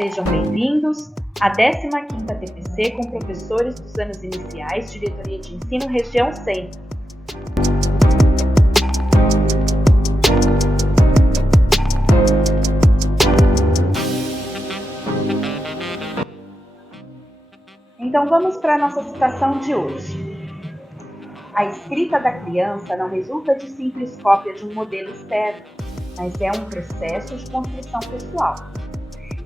Sejam bem-vindos à 15ª TPC com professores dos anos iniciais, Diretoria de Ensino Região Centro. Então vamos para a nossa citação de hoje. A escrita da criança não resulta de simples cópia de um modelo externo, mas é um processo de construção pessoal.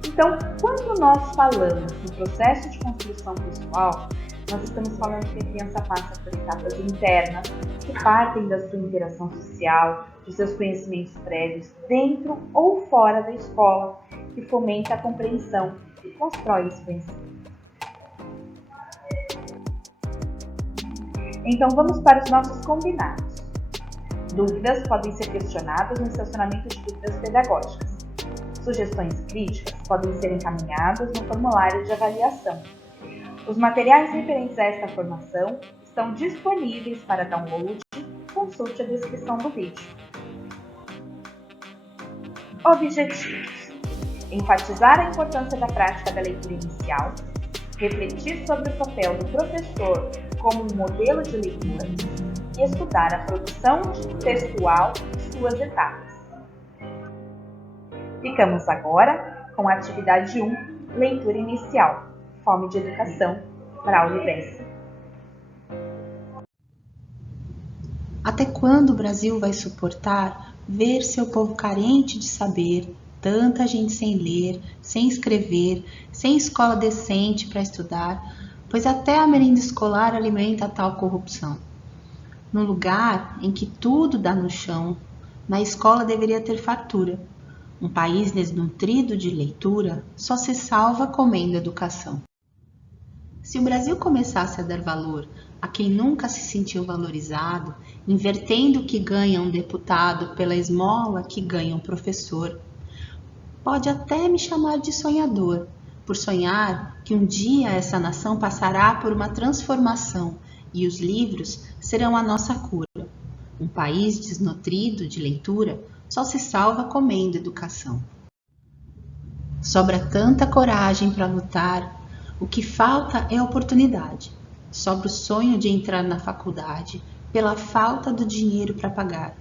Então, quando nós falamos no processo de construção pessoal, nós estamos falando que a criança passa por etapas internas, que partem da sua interação social, dos seus conhecimentos prévios, dentro ou fora da escola, que fomenta a compreensão e constrói esse conhecimento. Então, vamos para os nossos combinados. Dúvidas podem ser questionadas no estacionamento de dúvidas pedagógicas. Sugestões críticas podem ser encaminhadas no formulário de avaliação. Os materiais referentes a esta formação estão disponíveis para download. Consulte a descrição do vídeo. Objetivos: enfatizar a importância da prática da leitura inicial, refletir sobre o papel do professor como um modelo de leitura e estudar a produção textual e suas etapas. Ficamos agora com a atividade 1, leitura inicial, Fome de Educação, Braulio Bessa. Até quando o Brasil vai suportar ver seu povo carente de saber, tanta gente sem ler, sem escrever, sem escola decente para estudar, pois até a merenda escolar alimenta a tal corrupção? No lugar em que tudo dá no chão, na escola deveria ter fartura. Um país desnutrido de leitura só se salva comendo educação. Se o Brasil começasse a dar valor a quem nunca se sentiu valorizado, invertendo o que ganha um deputado pela esmola que ganha um professor, pode até me chamar de sonhador, por sonhar que um dia essa nação passará por uma transformação e os livros serão a nossa cura. Um país desnutrido de leitura só se salva comendo educação. Sobra tanta coragem para lutar, o que falta é oportunidade. Sobra o sonho de entrar na faculdade pela falta do dinheiro para pagar.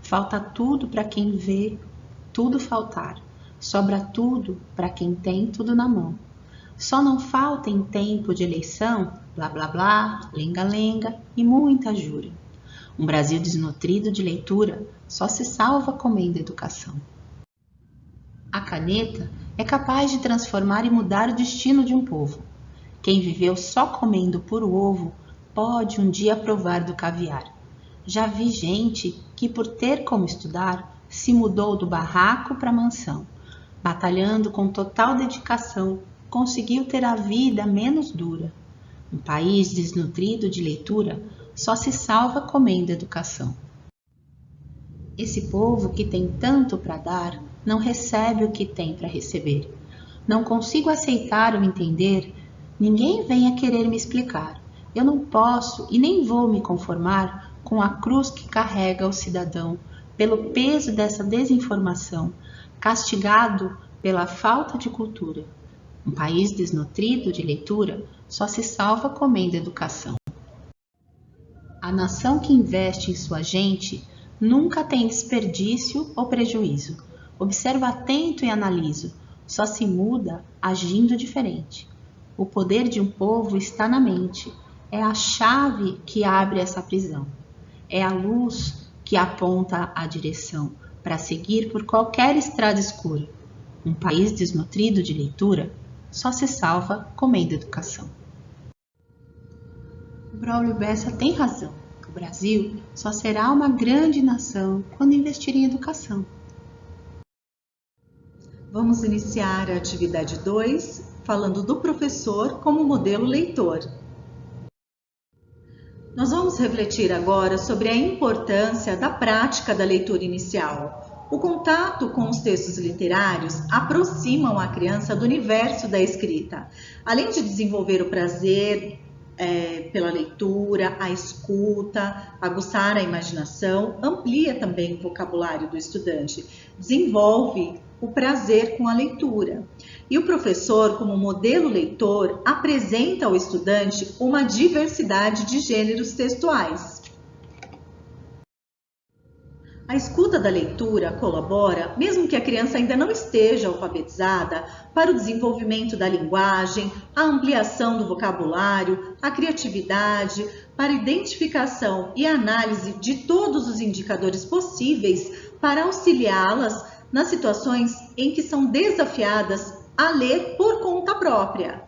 Falta tudo para quem vê tudo faltar. Sobra tudo para quem tem tudo na mão. Só não falta em tempo de eleição, blá blá blá, lenga-lenga e muita jura. Um Brasil desnutrido de leitura só se salva comendo educação. A caneta é capaz de transformar e mudar o destino de um povo. Quem viveu só comendo puro ovo pode um dia provar do caviar. Já vi gente que, por ter como estudar, se mudou do barraco para a mansão. Batalhando com total dedicação, conseguiu ter a vida menos dura. Um país desnutrido de leitura só se salva comendo educação. Esse povo que tem tanto para dar, não recebe o que tem para receber. Não consigo aceitar ou entender, ninguém venha querer me explicar. Eu não posso e nem vou me conformar com a cruz que carrega o cidadão, pelo peso dessa desinformação, castigado pela falta de cultura. Um país desnutrido de leitura só se salva comendo educação. A nação que investe em sua gente nunca tem desperdício ou prejuízo. Observo atento e analiso, só se muda agindo diferente. O poder de um povo está na mente, é a chave que abre essa prisão. É a luz que aponta a direção para seguir por qualquer estrada escura. Um país desnutrido de leitura só se salva comendo educação. Braulio Bessa tem razão. O Brasil só será uma grande nação quando investir em educação. Vamos iniciar a atividade 2, falando do professor como modelo leitor. Nós vamos refletir agora sobre a importância da prática da leitura inicial. O contato com os textos literários aproximam a criança do universo da escrita, além de desenvolver o prazer pela leitura, a escuta, aguçar a imaginação, amplia também o vocabulário do estudante, desenvolve o prazer com a leitura. E o professor, como modelo leitor, apresenta ao estudante uma diversidade de gêneros textuais. A escuta da leitura colabora, mesmo que a criança ainda não esteja alfabetizada, para o desenvolvimento da linguagem, a ampliação do vocabulário, a criatividade, para a identificação e análise de todos os indicadores possíveis para auxiliá-las nas situações em que são desafiadas a ler por conta própria.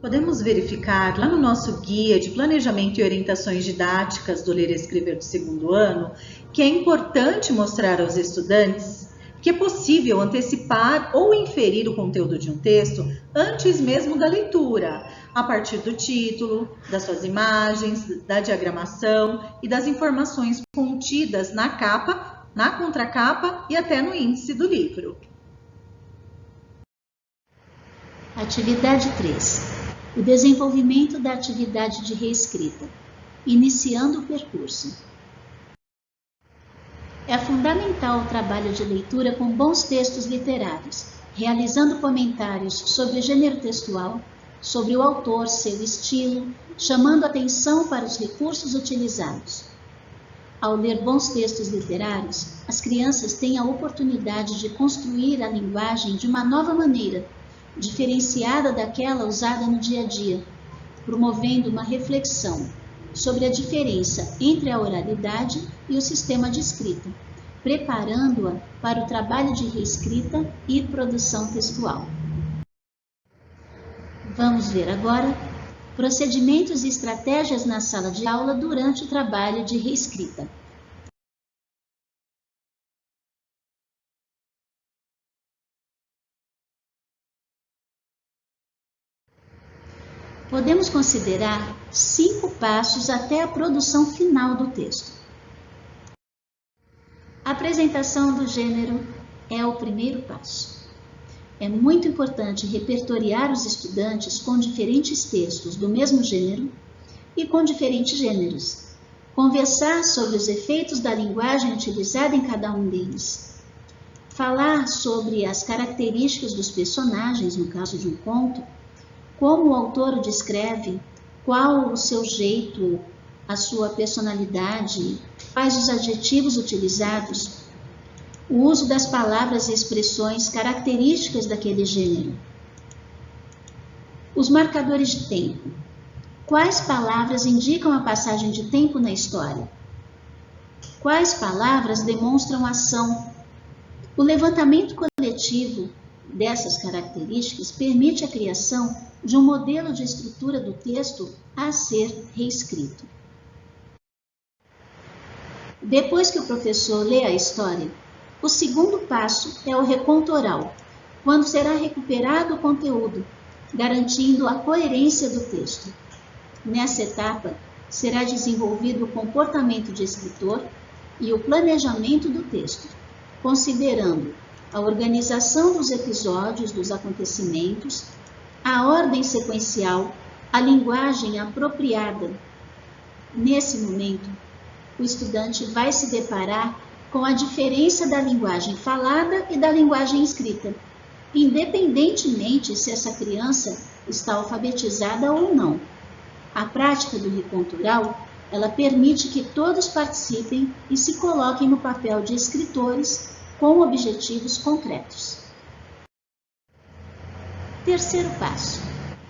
Podemos verificar lá no nosso guia de planejamento e orientações didáticas do Ler e Escrever do segundo ano que é importante mostrar aos estudantes que é possível antecipar ou inferir o conteúdo de um texto antes mesmo da leitura, a partir do título, das suas imagens, da diagramação e das informações contidas na capa, na contracapa e até no índice do livro. Atividade 3. O desenvolvimento da atividade de reescrita, iniciando o percurso. É fundamental o trabalho de leitura com bons textos literários, realizando comentários sobre o gênero textual, sobre o autor, seu estilo, chamando atenção para os recursos utilizados. Ao ler bons textos literários, as crianças têm a oportunidade de construir a linguagem de uma nova maneira, diferenciada daquela usada no dia a dia, promovendo uma reflexão sobre a diferença entre a oralidade e o sistema de escrita, preparando-a para o trabalho de reescrita e produção textual. Vamos ver agora procedimentos e estratégias na sala de aula durante o trabalho de reescrita. Podemos considerar 5 passos até a produção final do texto. A apresentação do gênero é o primeiro passo. É muito importante repertoriar os estudantes com diferentes textos do mesmo gênero e com diferentes gêneros. Conversar sobre os efeitos da linguagem utilizada em cada um deles. Falar sobre as características dos personagens, no caso de um conto, como o autor o descreve, qual o seu jeito, a sua personalidade, quais os adjetivos utilizados, o uso das palavras e expressões características daquele gênero. Os marcadores de tempo. Quais palavras indicam a passagem de tempo na história? Quais palavras demonstram ação? O levantamento coletivo dessas características permite a criação de um modelo de estrutura do texto a ser reescrito. Depois que o professor lê a história, o segundo passo é o reconto oral, quando será recuperado o conteúdo, garantindo a coerência do texto. Nessa etapa, será desenvolvido o comportamento de escritor e o planejamento do texto, considerando a organização dos episódios, dos acontecimentos, a ordem sequencial, a linguagem apropriada. Nesse momento, o estudante vai se deparar com a diferença da linguagem falada e da linguagem escrita, independentemente se essa criança está alfabetizada ou não. A prática do reconto oral, ela permite que todos participem e se coloquem no papel de escritores com objetivos concretos. Terceiro passo,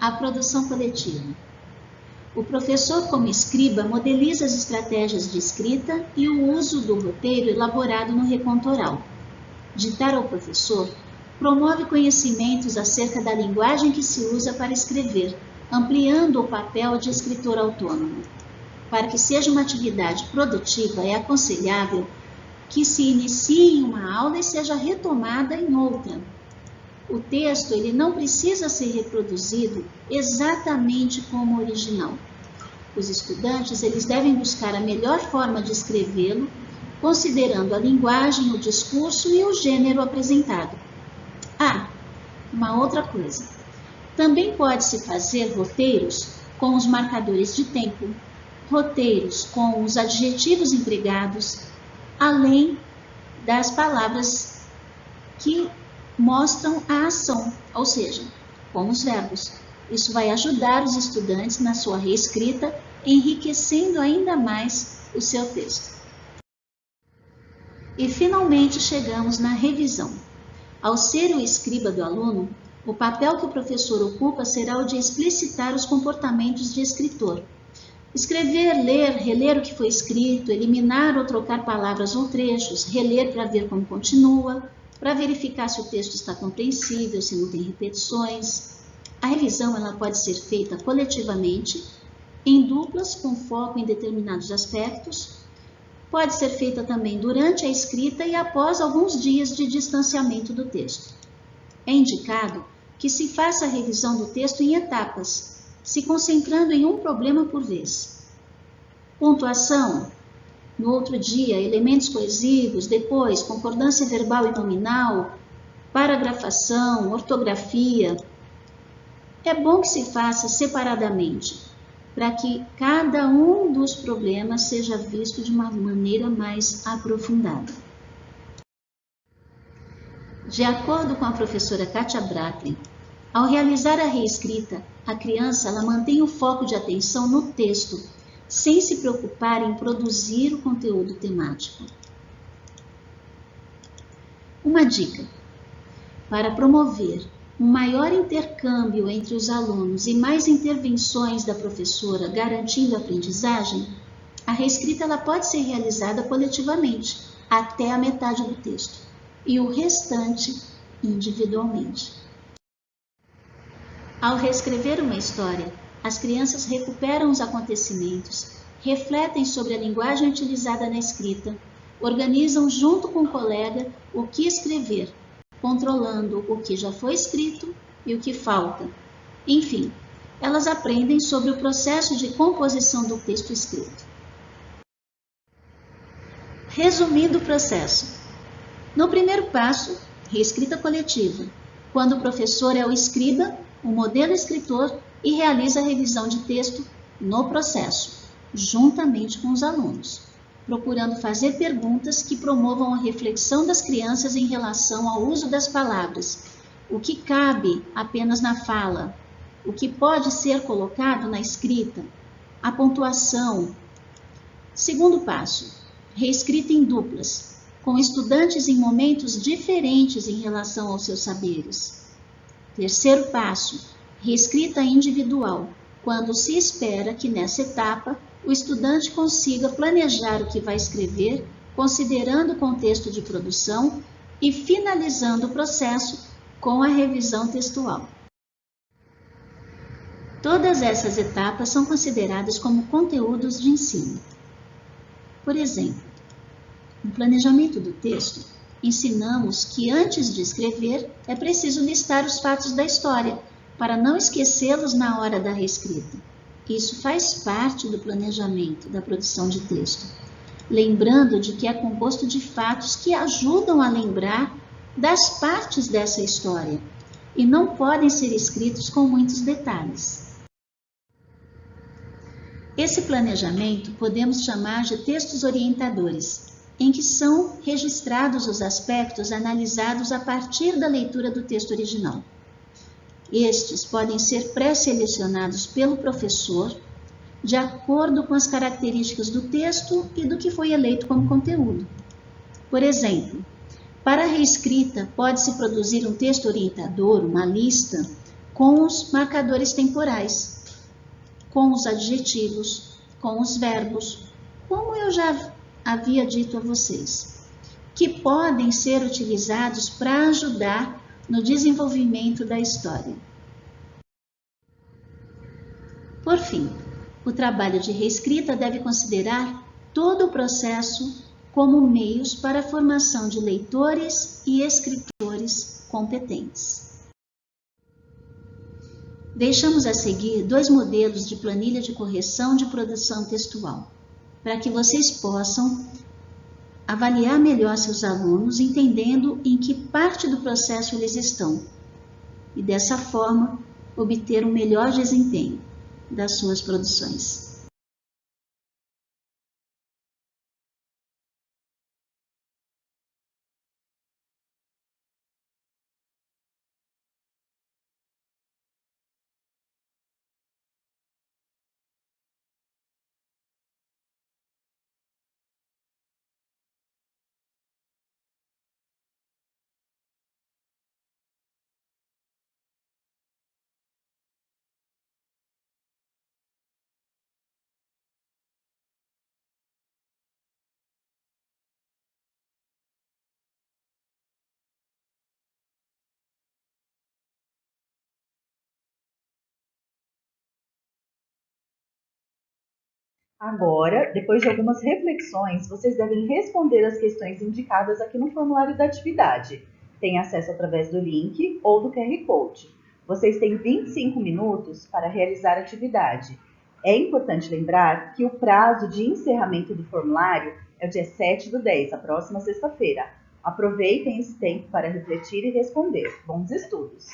a produção coletiva. O professor, como escriba, modeliza as estratégias de escrita e o uso do roteiro elaborado no reconto oral. Ditar ao professor promove conhecimentos acerca da linguagem que se usa para escrever, ampliando o papel de escritor autônomo. Para que seja uma atividade produtiva, é aconselhável que se inicie em uma aula e seja retomada em outra. O texto ele não precisa ser reproduzido exatamente como o original. Os estudantes eles devem buscar a melhor forma de escrevê-lo, considerando a linguagem, o discurso e o gênero apresentado. Uma outra coisa. Também pode-se fazer roteiros com os marcadores de tempo, roteiros com os adjetivos empregados, além das palavras que mostram a ação, ou seja, com os verbos. Isso vai ajudar os estudantes na sua reescrita, enriquecendo ainda mais o seu texto. E finalmente chegamos na revisão. Ao ser o escriba do aluno, o papel que o professor ocupa será o de explicitar os comportamentos de escritor. Escrever, ler, reler o que foi escrito, eliminar ou trocar palavras ou trechos, reler para ver como continua, para verificar se o texto está compreensível, se não tem repetições. A revisão ela pode ser feita coletivamente, em duplas, com foco em determinados aspectos. Pode ser feita também durante a escrita e após alguns dias de distanciamento do texto. É indicado que se faça a revisão do texto em etapas, se concentrando em um problema por vez. Pontuação, no outro dia, elementos coesivos, depois concordância verbal e nominal, paragrafação, ortografia. É bom que se faça separadamente, para que cada um dos problemas seja visto de uma maneira mais aprofundada. De acordo com a professora Kátia Bracklin, ao realizar a reescrita, a criança ela mantém o foco de atenção no texto, sem se preocupar em produzir o conteúdo temático. Uma dica: para promover um maior intercâmbio entre os alunos e mais intervenções da professora garantindo a aprendizagem, a reescrita ela pode ser realizada coletivamente, até a metade do texto, e o restante individualmente. Ao reescrever uma história, as crianças recuperam os acontecimentos, refletem sobre a linguagem utilizada na escrita, organizam junto com o colega o que escrever, controlando o que já foi escrito e o que falta. Enfim, elas aprendem sobre o processo de composição do texto escrito. Resumindo o processo. No primeiro passo, reescrita coletiva, quando o professor é o escriba, o modelo escritor e realiza a revisão de texto no processo, juntamente com os alunos, procurando fazer perguntas que promovam a reflexão das crianças em relação ao uso das palavras, o que cabe apenas na fala, o que pode ser colocado na escrita, a pontuação. Segundo passo, reescrita em duplas, com estudantes em momentos diferentes em relação aos seus saberes. Terceiro passo, reescrita individual, quando se espera que nessa etapa o estudante consiga planejar o que vai escrever, considerando o contexto de produção e finalizando o processo com a revisão textual. Todas essas etapas são consideradas como conteúdos de ensino. Por exemplo, no planejamento do texto, ensinamos que antes de escrever é preciso listar os fatos da história, para não esquecê-los na hora da reescrita. Isso faz parte do planejamento da produção de texto, lembrando de que é composto de fatos que ajudam a lembrar das partes dessa história e não podem ser escritos com muitos detalhes. Esse planejamento podemos chamar de textos orientadores, em que são registrados os aspectos analisados a partir da leitura do texto original. Estes podem ser pré-selecionados pelo professor, de acordo com as características do texto e do que foi eleito como conteúdo. Por exemplo, para a reescrita, pode-se produzir um texto orientador, uma lista, com os marcadores temporais, com os adjetivos, com os verbos, como eu já havia dito a vocês, que podem ser utilizados para ajudar no desenvolvimento da história. Por fim, o trabalho de reescrita deve considerar todo o processo como meios para a formação de leitores e escritores competentes. Deixamos a seguir 2 modelos de planilha de correção de produção textual, para que vocês possam avaliar melhor seus alunos, entendendo em que parte do processo eles estão, e dessa forma obter um melhor desempenho das suas produções. Agora, depois de algumas reflexões, vocês devem responder as questões indicadas aqui no formulário da atividade. Tem acesso através do link ou do QR Code. Vocês têm 25 minutos para realizar a atividade. É importante lembrar que o prazo de encerramento do formulário é o dia 7/10, a próxima sexta-feira. Aproveitem esse tempo para refletir e responder. Bons estudos!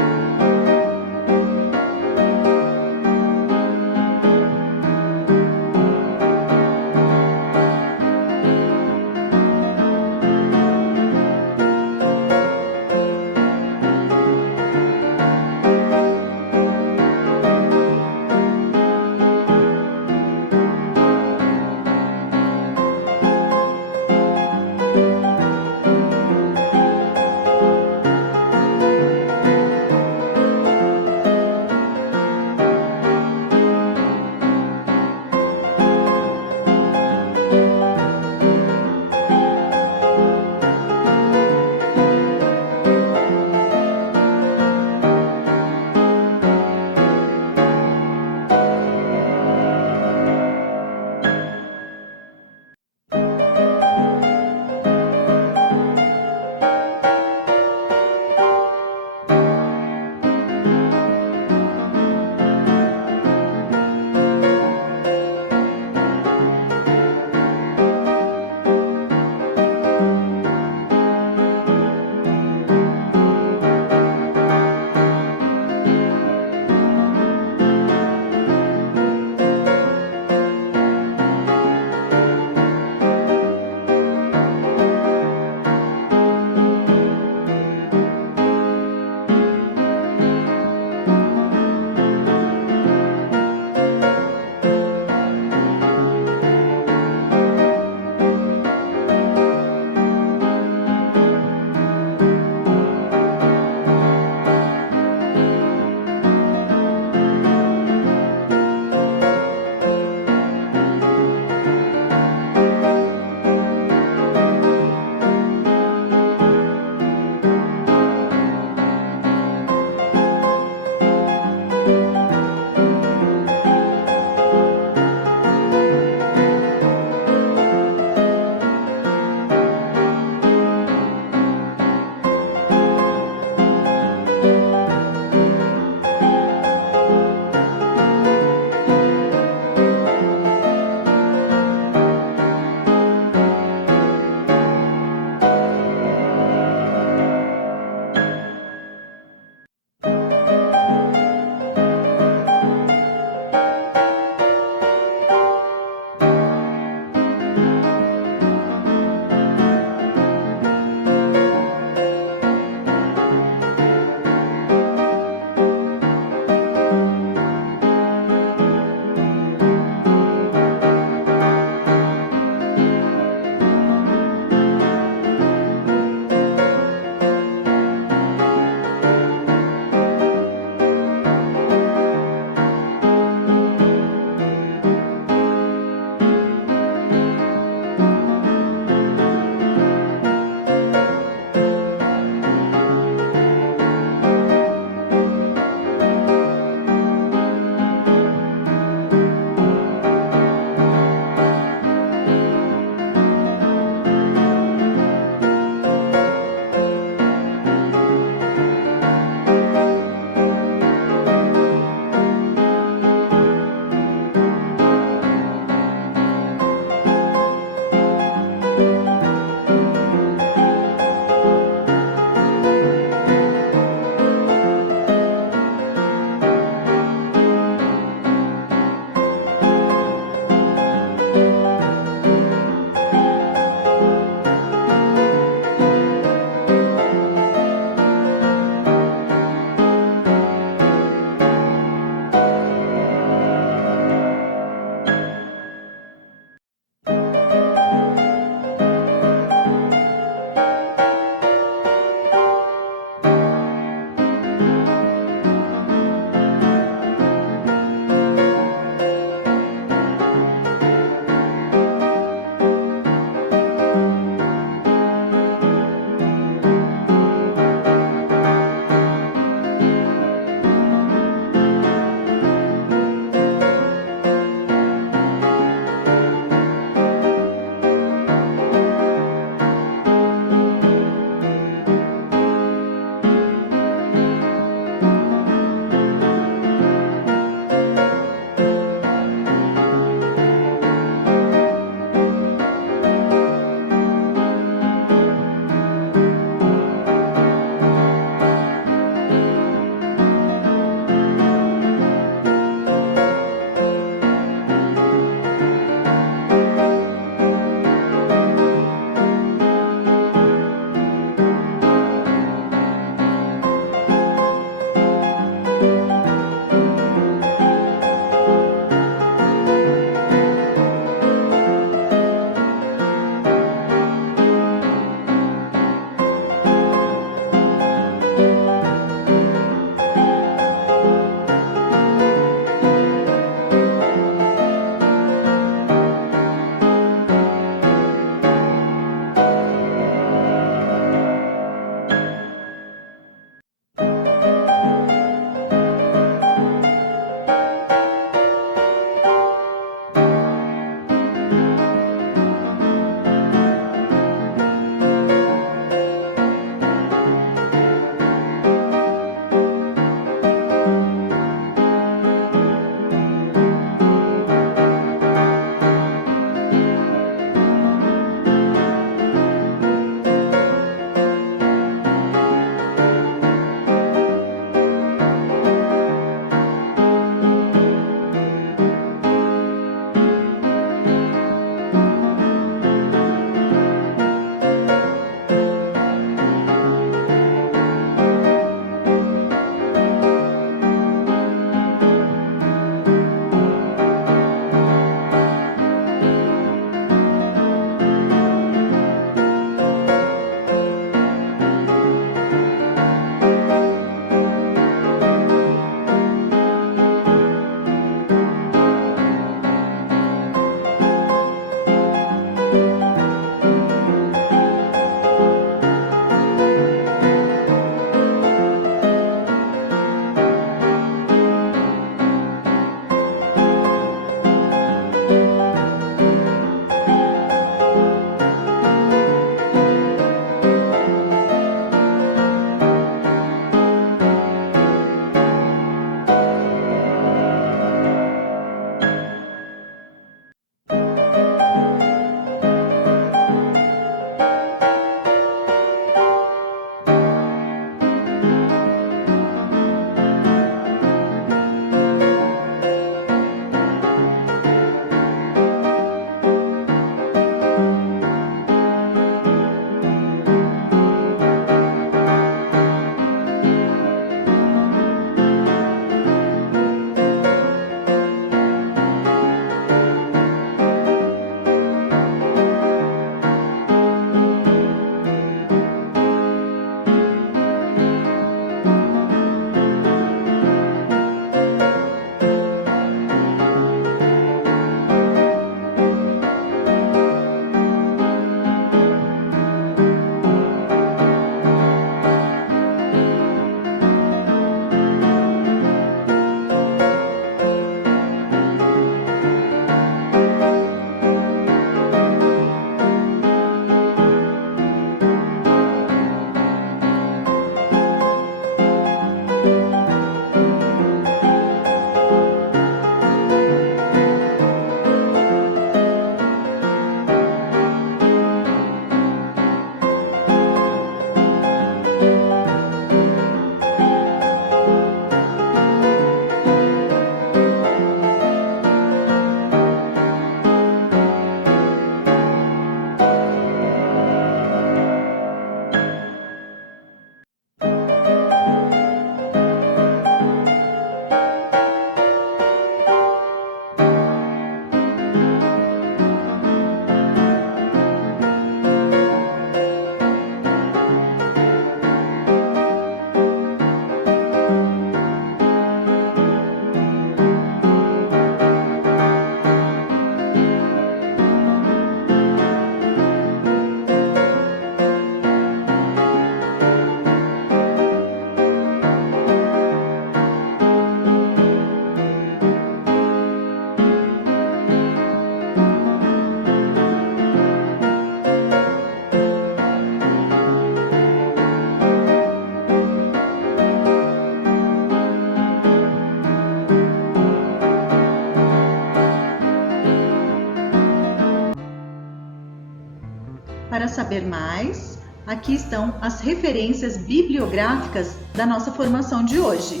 Para saber mais, aqui estão as referências bibliográficas da nossa formação de hoje.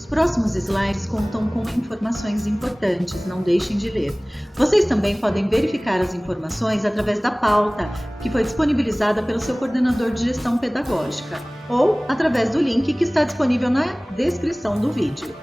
Os próximos slides contam com informações importantes, não deixem de ler. Vocês também podem verificar as informações através da pauta, que foi disponibilizada pelo seu coordenador de gestão pedagógica, ou através do link que está disponível na descrição do vídeo.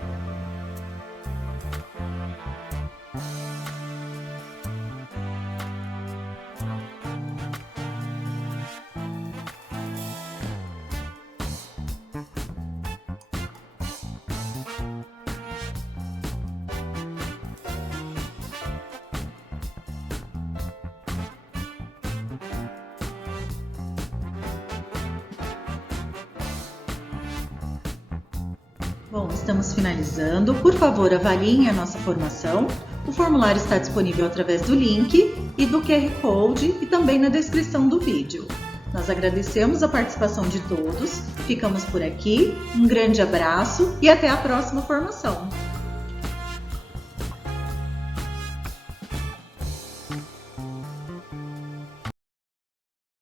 Bom, estamos finalizando. Por favor, avaliem a nossa formação. O formulário está disponível através do link e do QR Code e também na descrição do vídeo. Nós agradecemos a participação de todos, ficamos por aqui, um grande abraço e até a próxima formação!